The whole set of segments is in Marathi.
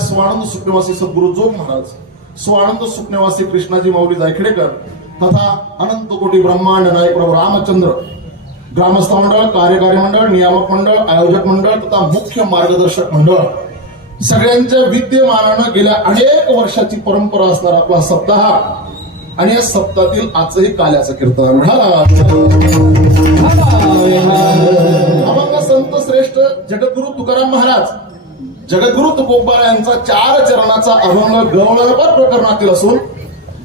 स्वानंद सुखनिवासी सद्गुरु जोग महाराज स्वानंद सुखनिवासी कृष्णाजी माऊली जायखेडेकर तथा अनंत कोटी ब्रह्मांड नायक प्रभू रामचंद्र ग्रामस्थ मंडळ कार्यकारी मंडळ नियामक मंडळ आयोजक मंडळ तथा मुख्य मार्गदर्शक मंडळ सगळ्यांच्या विद्यमानानं गेल्या अनेक वर्षाची परंपरा असणारा आपला सप्ताह आणि या सप्ताहातील आजही काल्याचं कीर्तन अभंग संत श्रेष्ठ जगद्गुरु तुकाराम महाराज जगद्गुरु तुकोबारा यांचा चार चरणाचा अभंग गवळणपर प्रकरणातील असून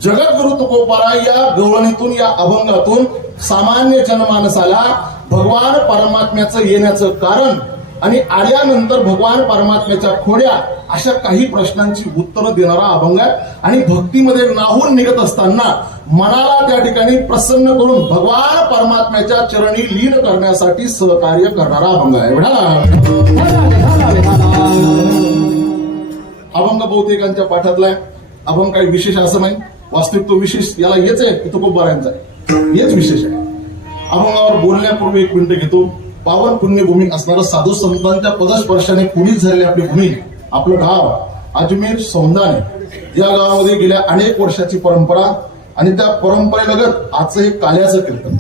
जगद्गुरु तुकोबारा या गवळणीतून या अभंगातून सामान्य जनमानसाला भगवान परमात्म्याचं येण्याचं कारण आणि आल्यानंतर भगवान परमात्म्याच्या खोड्या अशा काही प्रश्नांची उत्तरं देणारा अभंग आहे. आणि भक्तीमध्ये नाहून निघत असताना मनाला त्या ठिकाणी प्रसन्न करून भगवान परमात्म्याच्या चरणी लीन करण्यासाठी सहकार्य करणारा अभंग आहे. एवढा. अभंग बहुतेकांच्या पाठातला आहे. अभंग काही विशेष असं नाही. वास्तविक तो विशेष याला हेच आहे की तो खूप बऱ्यांचा आहे. हेच विशेष आहे. अभंगावर बोलण्यापूर्वी एक मिनिट घेतो. पावन पुण्यभूमी असणारा साधू संतांच्या पदस्पर्शाने पुनीत झालेली आपली भूमी आपलं गाव अजमेर सौंदाने या गावामध्ये गेल्या अनेक वर्षाची परंपरा आणि त्या परंपरेलगत आजचं हे काल्याचं कीर्तन.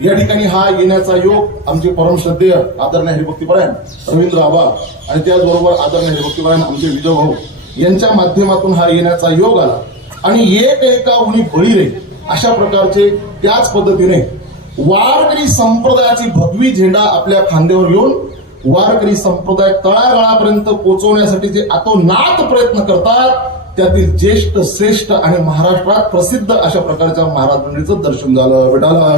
या ठिकाणी हा येण्याचा योग आमचे परमश्रद्धेय आदरणीय हरिभक्तीपरायण रवींद्र आबा आणि त्याचबरोबर आदरणीय हरिभक्तीपरायण आमचे विजय भाऊ यांच्या माध्यमातून हा येण्याचा योग आला. आणि एक एका उणी बळी रे अशा प्रकारचे त्याच पद्धतीने वारकरी संप्रदायाची भगवी झेंडा आपल्या खांद्यावर घेऊन वारकरी संप्रदाय तळागाळापर्यंत पोहोचवण्यासाठी जे अतोनात प्रयत्न करतात त्यातील ज्येष्ठ श्रेष्ठ आणि महाराष्ट्रात प्रसिद्ध अशा प्रकारच्या महाराज मंडळीचं दर्शन झालं. भेटायला.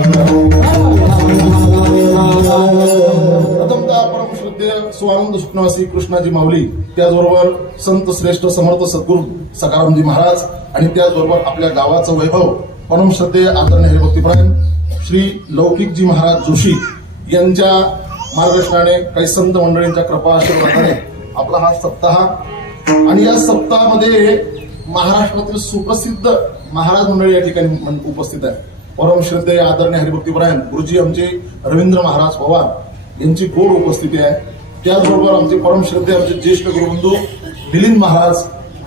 प्रथमतः परमश्रद्धेय स्वानंद सुखनवासी कृष्णाजी माऊली त्याचबरोबर संत श्रेष्ठ समर्थ सद्गुरू सकारामजी महाराज आणि त्याचबरोबर आपल्या गावाचं वैभव परमश्रद्धे आदरणीय हरिभक्तीप्रायण श्री लौकिकजी महाराज जोशी यांच्या मार्गदर्शनाने काही संत मंडळींच्या कृपा आशीर्वादाने आपला हा सप्ताह. आणि या सप्ताहामध्ये महाराष्ट्रातील सुप्रसिद्ध महाराज मंडळी या ठिकाणी उपस्थित आहे परम श्रद्धे आदरणीय हरिभक्तीपरायण गुरुजी आमचे रवींद्र महाराज पवार यांची गोड उपस्थिती आहे. त्याचबरोबर आमचे परम श्रद्धे आमचे ज्येष्ठ गुरुबंधू मिलिंद महाराज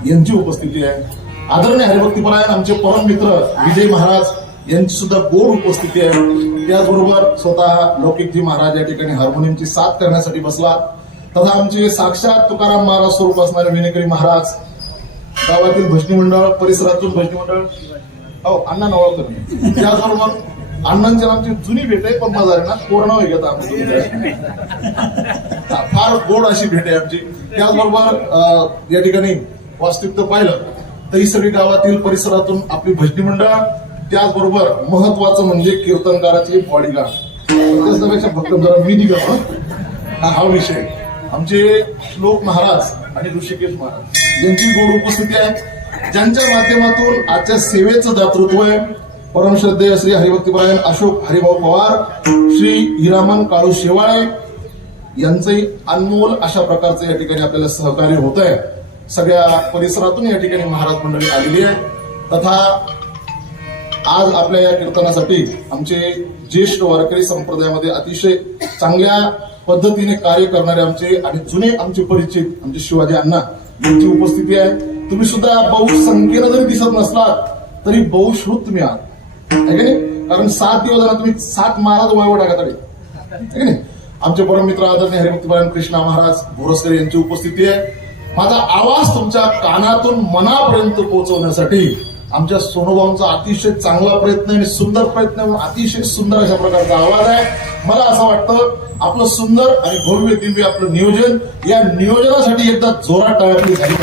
यांची उपस्थिती आहे. आदरणीय हरिभक्तीपरायण आमचे परम मित्र विजय महाराज यांची सुद्धा गोड उपस्थिती आहे. त्याचबरोबर स्वतः लौकिकजी महाराज या ठिकाणी हार्मोनियमची साथ करण्यासाठी बसला तथा आमचे साक्षात तुकाराम महाराज स्वरूप असणारे विनेकरी महाराज गावातील भजनी मंडळ परिसरातून भजनी मंडळ हो अण्णा नवळकर त्याचबरोबर अण्णांच्या आमची जुनी भेट आहे पण माझा ना कोरोना घेता फार गोड अशी भेट आहे आमची. त्याचबरोबर अं, या ठिकाणी वास्तविक पाहिलं तर ही सगळी गावातील परिसरातून आपली भजनी मंडळ त्याचबरोबर महत्वाचं म्हणजे कीर्तनकाराची बॉडीगार्ड त्याच्यापेक्षा फक्त जरा मी निघा हा विषय. आमचे श्लोक महाराज आणि ऋषिकेश महाराज. यांची गोड उपस्थिती आहे ज्यांच्या माध्यमातून आजच्या सेवेचं दातृत्व आहे परमश्रद्धेय श्री हरिभक्तीपरायण अशोक हरिभाऊ पवार श्री हिरामन काळू शेवाळे यांचंही अनमोल अशा प्रकारचं या ठिकाणी आपल्याला सहकार्य होत आहे सगळ्या परिसरातून या ठिकाणी महाराज मंडळी आलेली आहे. तथा आज आपल्या या कीर्तनासाठी आमचे ज्येष्ठ वारकरी संप्रदायामध्ये अतिशय चांगल्या पद्धतीने कार्य करणारे आमचे आणि जुने आमचे परिचित आमचे शिवाजी अण्णा यांची उपस्थिती आहे. तुम्ही सुद्धा बहुसंख्येनं जरी दिसत नसलात तरी बहुश्रुत तुम्ही आहात. आहे कारण सात दिवस झाला तुम्ही सात महाराज वयवट टाका तरी आमचे परममित्र आदरणीय हरिभक्तीपरायण कृष्णा महाराज भोरसकर यांची उपस्थिती आहे. माझा आवाज तुमच्या कानातून मनापर्यंत पोहोचवण्यासाठी आमच्या सोनोभाऊंचा अतिशय चांगला प्रयत्न आहे आणि सुंदर प्रयत्न म्हणून अतिशय सुंदर अशा प्रकारचा आवाज आहे. मला असं वाटतं आपलं सुंदर आणि भव्य दिव्य आपलं नियोजन या नियोजनासाठी एकदा जोरात टाळ्यातली झाली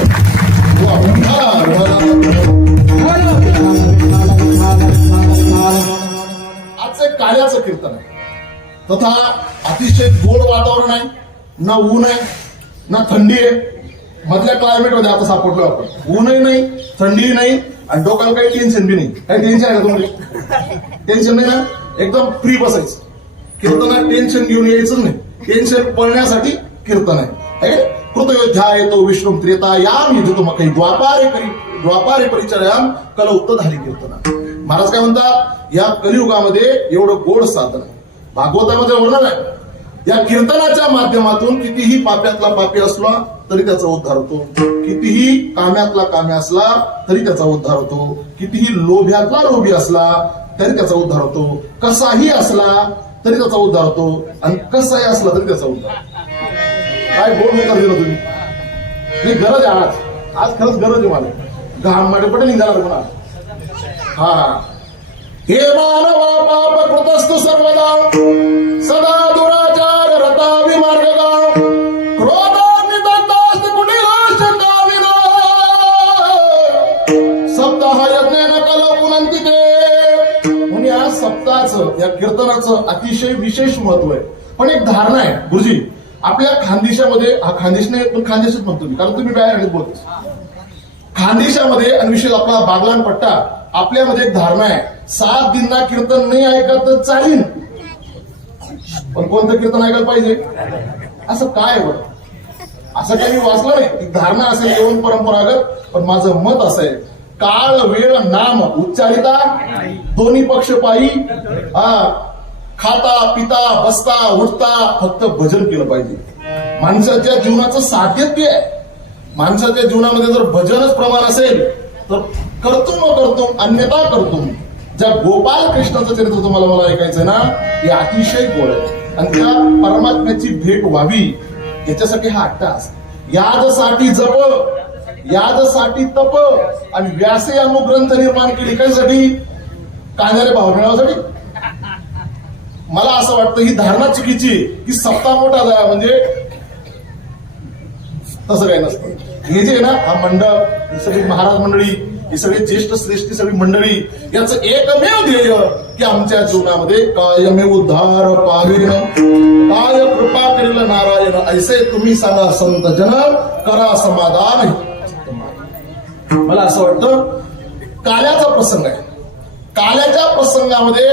आजचं एक काळ्याचं कीर्तन आहे. तथा अतिशय गोड वातावरण आहे ना ऊन आहे ना थंडी आहे. मधल्या क्लायमेटमध्ये आता सापडलो आपण. ऊनही नाही थंडीही नाही आणि डोक्याला काही टेन्शन बी नाही. काही टेन्शन आहे का तुम्हाला? टेन्शन नाही ना? एकदम फ्री बसायचं. कीर्तनात टेन्शन घेऊन यायचं नाही. टेन्शन पळण्यासाठी कीर्तन आहे. कृतयोध्या येतो विष्णू त्रेता याम येतो तुम्हाला काही द्वापारे करी द्वापारे परिचयाम कलौक्त झाली कीर्तन महाराज काय म्हणतात? या कलियुगामध्ये एवढं गोड साधन आहे. भागवतामध्ये वर्णन आहे. या कीर्तनाच्या माध्यमातून कितीही पाप्यातला पापी असला तरी त्याचा उद्धार होतो. कितीही काम्यातला काम्या असला तरी त्याचा उद्धार होतो. कितीही लोभ्यातला लोभी असला तरी त्याचा उद्धार होतो. कसाही असला तरी त्याचा उद्धार होतो. आणि कसाही असला तरी त्याचा उद्धार काय बोल होता दिलं तुम्ही? नाही गरज आहे आज. आज खरंच गरज आहे मला. घाम माटे पटे निघाला म्हणा. हा. हे मानवा पाप कृतस्तु सर्वदा. सदा कीर्तनाचं अतिशय विशेष महत्त्व आहे. पण एक धारणा आहे गुरुजी आपल्या खानदेशामध्ये हा खानदेश नाही पण खानदेशच म्हणतो मी कारण तुम्ही बाहेर बोलतो. खानदेशामध्ये आणि विशेष आपला बागलान पट्टा आपल्यामध्ये एक धारणा आहे सात दिनना कीर्तन नाही ऐकत तर चालीन. पण कोणतं कीर्तन ऐकायला पाहिजे? असं काय बरं? असं काही मी वाचलं नाही. धारणा असेल दोन परंपरागत पण माझं मत असं आहे काळ वेळ नाम उच्चारिता दोन्ही पक्ष पायी हा खाता पिता बसता उठता फक्त भजन केलं पाहिजे. माणसाच्या जीवनाचं सातत्य आहे. माणसाच्या जीवनामध्ये जर भजनच प्रमाण असेल तर करतो न करतो अन्यथा करतो. ज्या गोपाल कृष्णाचं चरित्र तुम्हाला मला ऐकायचं ना हे अतिशय गोड आहे. आणि त्या परमात्म्याची भेट व्हावी याच्यासाठी हा अट्टास याजसाठी जप याजसाठी तप आणि व्यासे अनुग्रंथ निर्माण केली. कशासाठी कांद्यारे भाव मिळवण्यासाठी? मला असं वाटतं ही धारणा चुकीची की सप्ताह मोठा झाला म्हणजे तसं काही नसतं. हे जे आहे ना हा मंडप ही सगळी महाराज मंडळी ही सगळी ज्येष्ठ श्रेष्ठी सगळी मंडळी याचं एकमेव ध्येय की आमच्या जीवनामध्ये कायमे उद्धार पावेन काय कृपा करील नारायण ऐसे तुम्ही सांगा संत जन करा समाधान. मला असं वाटतं काल्याचा प्रसंग आहे. काल्याच्या प्रसंगामध्ये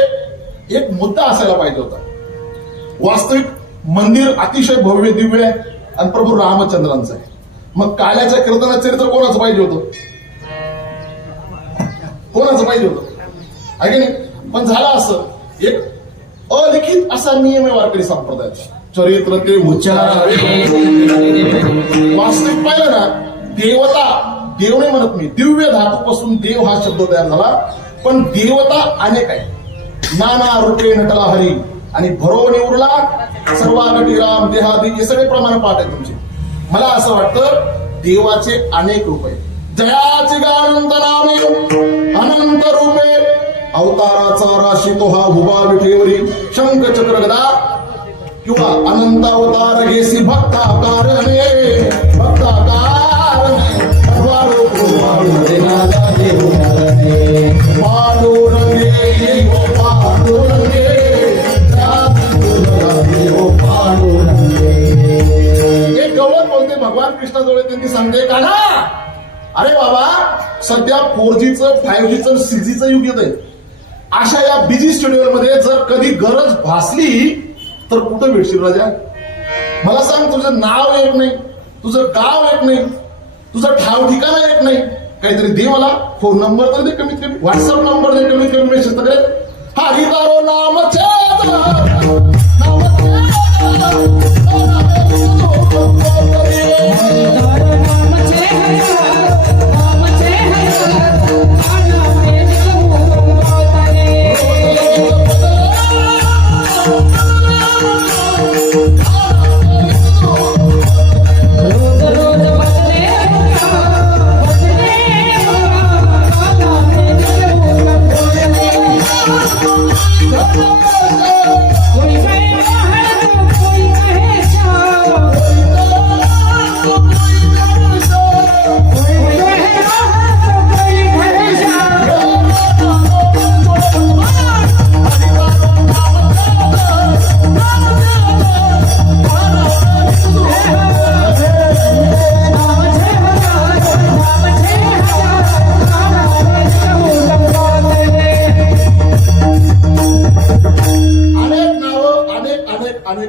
एक मुद्दा असायला पाहिजे होता. वास्तविक मंदिर अतिशय भव्य दिव्य आहे आणि प्रभू रामचंद्रांचं आहे. मग काल्याच्या कीर्तना चरित्र कोणाचं पाहिजे होतं? कोणाचं पाहिजे होतं? आहे की नाही? पण झालं असं एक अलिखित असा नियम आहे वारकरी संप्रदायाचा. चरित्र ते उच्चार वास्तविक पाहिलं ना देवता देव नाही म्हणत मी. दिव्य धातूपासून देव हा शब्द तयार झाला. पण देवता अनेक आहे नाना रूपे नटला हरी. आणि भरो निवडला सर्वागटी राम देहादी हे सगळे प्रमाण पाठ आहे तुमचे. मला असं वाटतं देवाचे अनेक रूप आहे जयाचे गानंत नामे अनंत रूपे. अवताराचा राशी तो हा उभा विठेवरी. शंख चक्र गदा. किंवा अनंत अवतार घेसी भक्ताकार रे भक्ताकार युग येत आहे अशा या बिझी स्टुडिओमध्ये जर कधी गरज भासली तर कुठं भेटशील राजा? मला सांग तुझं नाव एक नाही तुझं गाव एक नाही तुझं ठाव ठिकाणा एक नाही. काहीतरी दे मला फोन नंबर तर दे कमीत कमी व्हॉट्सअप नंबर दे कमीत कमी मेसेज तर करे हा हितारो नाम अनेक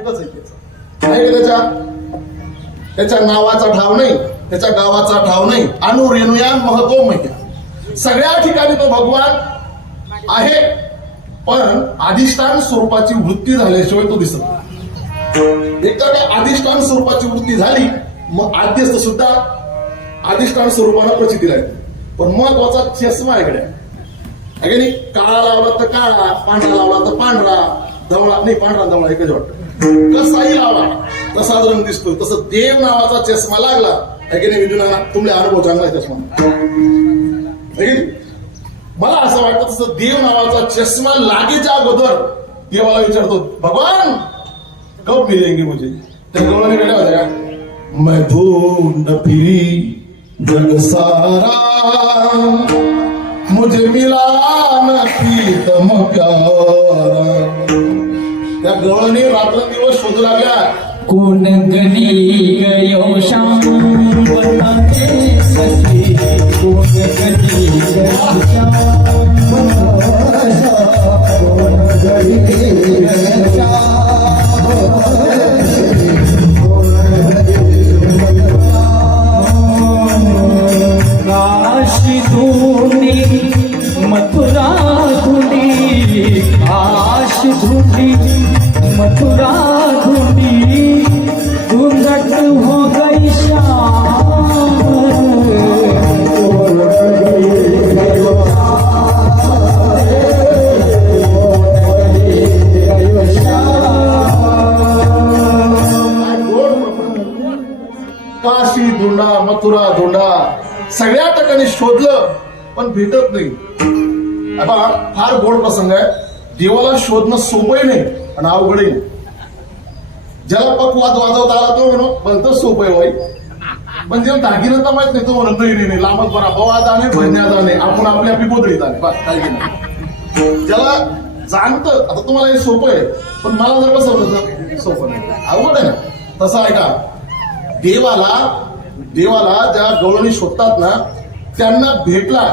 अनेक आहे त्याचं. नाही का त्याच्या. त्याच्या नावाचा ठाव नाही त्याच्या गावाचा ठाव नाही. अनु रेणुया महत्त्व महिया. सगळ्या ठिकाणी तो भगवान आहे पण अधिष्ठान स्वरूपाची वृत्ती झाल्याशिवाय तो दिसत नाही. एकदा अधिष्ठान स्वरूपाची वृत्ती झाली मग आद्यस्त सुद्धा अधिष्ठान स्वरूपानं प्रचिती राहते पण महत्त्वाचा चष्मा इकडे. आहे काळा लावला तर काळा पांढरा लावला तर पांढरा. धवळा नाही पांढरा धवळा एकच वाटतं. कसाही लावा तसाच रंग दिसतो. तसं देव नावाचा चष्मा लागला. आहे की नाही विजूना तुमले अनुभव चांगला चष्मा मला असं वाटतं तसं देव नावाचा चष्मा लागेच्या अगोदर देवाला विचारतो भगवान कब मिलेंगे मुझे? त्या गवळणी वेळा होत्या का मैं ढूंढ फिरी जग सारा मुझे मिला न प्रीतम प्यारा. त्या गवळणी रात्रंदिवस शोधू लागल्या कौन गली गयो शाम? कौन गली गयो शाम? मथुरा धुनी घूंघट हो गई काशी धोंडा मथुरा धोंडा सगळ्या ठिकाणी शोधलं पण भेटत नाही. आता फार गोड प्रसंग आहे. देवाला शोधणं सोपंही नाही. आणि अवघडही आहे. ज्याला पकवाद वाजवता आला तो म्हणून भलतं सोप आहे वाई पण ज्याला दागिनं तर माहीत नाही तो म्हणून नाही नाही, नाही लांबच बरा बवा जाणे भजण्या जाणे आपण आपल्या आपली गोदडी जाणे बस काही ज्याला जाणतं आता तुम्हाला हे सोपं आहे पण मला जर बसवलं सोपं नाही. अवघड आहे ना. तसं ऐका देवाला देवाला ज्या गवळणी शोधतात ना त्यांना भेटला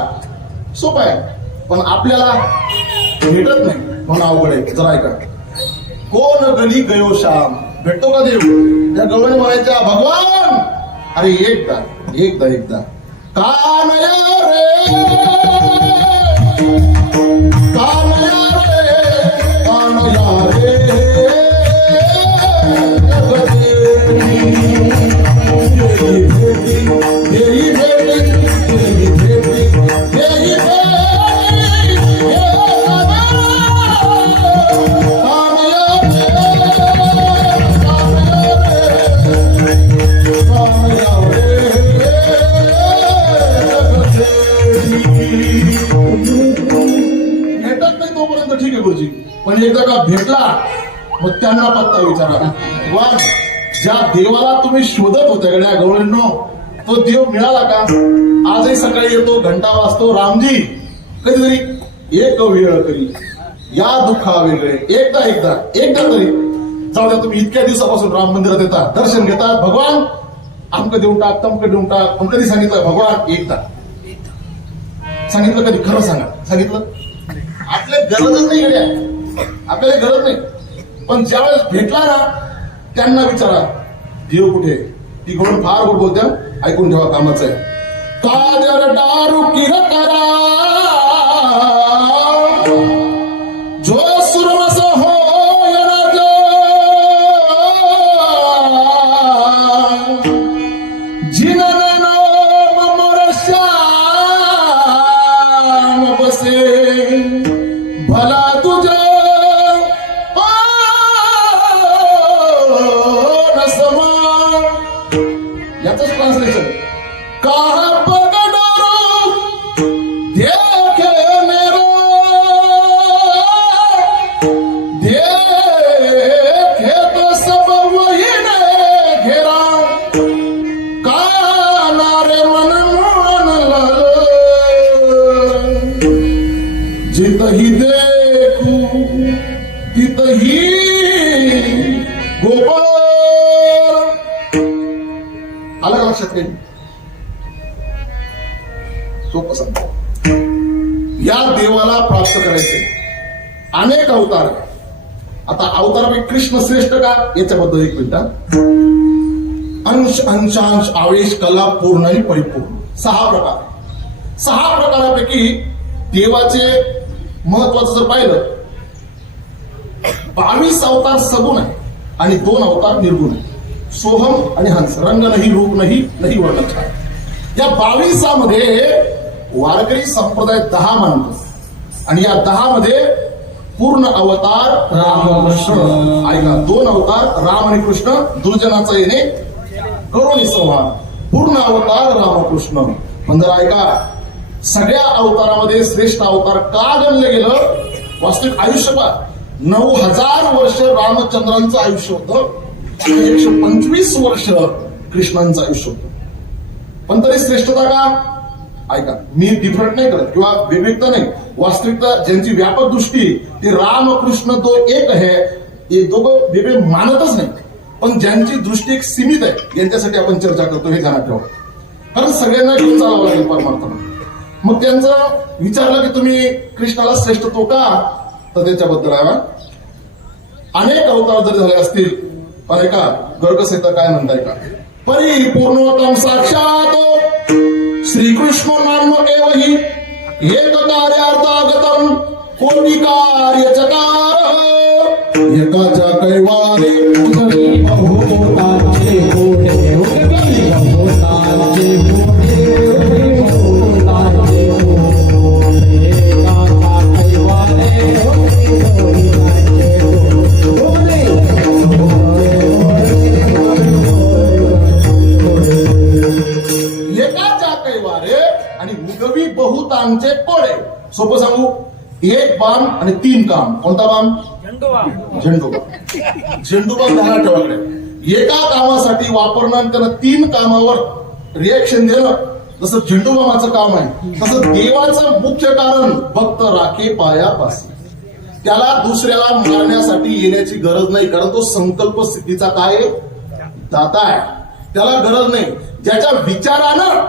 सोपं आहे. पण आपल्याला भेटत नाही म्हणून अवघड आहे. जरा ऐका. कोण गली गयो श्याम? भेटतो का देव? त्या गवळण म्हणायच्या भगवान! अरे एकदा एकदा एकदा. कानया रे? कानया भेटत नाही तोपर्यंत ठीक आहे गुरुजी. पण एकदा का भेटला मग त्यांना पत्ता विचारा. वा ज्या देवाला तुम्ही शोधत होत्या गड्या गवळींनो तो देव मिळाला का? आजही सकाळी येतो घंटा वाजतो. रामजी कधीतरी एक वेळ करी. या दुःखा वेगळे. एकदा एकदा एकदा तरी. जाऊ द्या तुम्ही इतक्या दिवसापासून राम मंदिरात येतात दर्शन घेता. भगवान आमक देऊन टाक तमक देऊन टाक. पण कधी सांगितलं? भगवान एकदा. सांगितलं कधी? खरं सांगा. सांगितलं? आपल्या गरजच नाही गड्या. आपल्याला गरज नाही. पण ज्यावेळेस भेटला ना त्यांना विचारा. देव कुठे आहे? ती गोड फार गोड बोलत्या ऐकून ठेवा कामाचं आहे. काजर दारू किर करा जो आलं का लक्षात काही? सोपं सांगतो. या देवाला प्राप्त करायचे अनेक अवतार. आता अवतारापैकी म्हणजे कृष्ण श्रेष्ठ का? याच्याबद्दल एक मिनिट अंश अंशांश आवेश कला पूर्ण आणि परिपूर्ण. सहा प्रकार. सहा प्रकारापैकी देवाचे महत्वाचं जर पाहिलं बावीस अवतार सगुण आहे आणि दोन अवतार निर्गुण. सोहम आणि हंस. रंग नाही रूप नाही नाही वर्ण या बावीसामध्ये वारकरी संप्रदाय दहा मानतो. आणि या दहा मध्ये पूर्ण अवतार रामकृष्ण ऐका दोन अवतार राम आणि कृष्ण दुर्जनाचा येणे करुणी संवाद पूर्ण अवतार रामकृष्ण म्हणजे ऐका. सगळ्या अवतारामध्ये श्रेष्ठ अवतार का गणलं गेलं? वास्तविक आयुष्य नऊ हजार वर्ष रामचंद्रांचं आयुष्य होतं एकशे पंचवीस वर्ष कृष्णांचं आयुष्य होतं. पण तरी श्रेष्ठता का? ऐका मी डिफरंट नाही करत किंवा विविधता नाही. वास्तविकता ज्यांची व्यापक दृष्टी ती राम कृष्ण तो एक आहे हे दोघं वेगळे मानतच नाही पण ज्यांची दृष्टी एक सीमित आहे यांच्यासाठी आपण चर्चा करतो हे जाणार ठेवा. कारण सगळ्यांना घेऊन चालावं लागेल परमार्थानं मग त्यांचं विचारलं की तुम्ही कृष्णाला श्रेष्ठत्व का? तर त्याच्याबद्दल आहे अनेक अवतार जरी झाले असतील पण एका गर्गसहिता काय म्हणताय का? परी पूर्णोत्तम साक्षात श्रीकृष्ण नाम एव एक कार्यार्थागतम कोणी कार्य चकार एकाच्या कैवारी उगवी बहुतांचे कोडे सोपं सांगू एक बाण आणि तीन काम. कोणता बाण झेंडू बाण झेंडू बाण ध्यानात ठेवाकडे एका कामासाठी वापरणं त्याला तीन कामावर रिएक्शन देणं जसं झेंडू बामाचं काम आहे तसं देवाचं मुख्य कारण भक्त राखे पायापासी त्याला दुसऱ्याला मारण्यासाठी येण्याची गरज नाही कारण तो संकल्प सिद्धीचा काय? दाता आहे. त्याला गरज नाही. ज्याच्या विचारानं